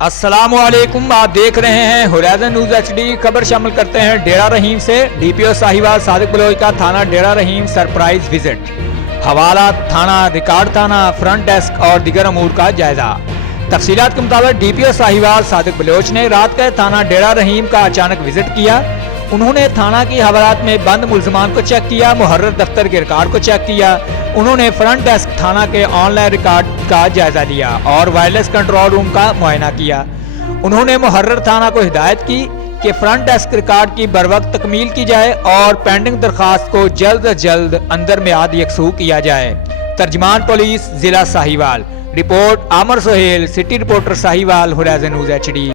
अस्सलाम वालेकुम, आप देख रहे हैं होराइजन न्यूज HD। खबर शामिल करते हैं डेरा रहीम से। DPO साहिवाल सादिक बलोच का थाना डेरा रहीम सरप्राइज विजिट। हवाला थाना, रिकॉर्ड थाना, फ्रंट डेस्क और दीगर अमूर का जायजा। तफसीलात के मुताबिक DPO साहिवाल सादिक बलोच ने रात का थाना डेरा रहीम का अचानक विजिट किया। उन्होंने थाना की हवालात में बंद मुलजमान को चेक किया, मुहर्रर दफ्तर के रिकॉर्ड को चेक किया। उन्होंने फ्रंट डेस्क थाना के ऑनलाइन रिकॉर्ड का जायजा लिया और वायरलेस कंट्रोल रूम का मुआयना किया। उन्होंने मुहर्रर थाना को हिदायत की कि फ्रंट डेस्क रिकॉर्ड की बरवक्त तकमील की जाए और पेंडिंग दरखास्त को जल्द अज जल्द अंदर मियाद यकसू किया जाए। तर्जमान पुलिस जिला साहिवाल। रिपोर्ट आमर Sohail, city reporter Sahiwal, horizon news HD।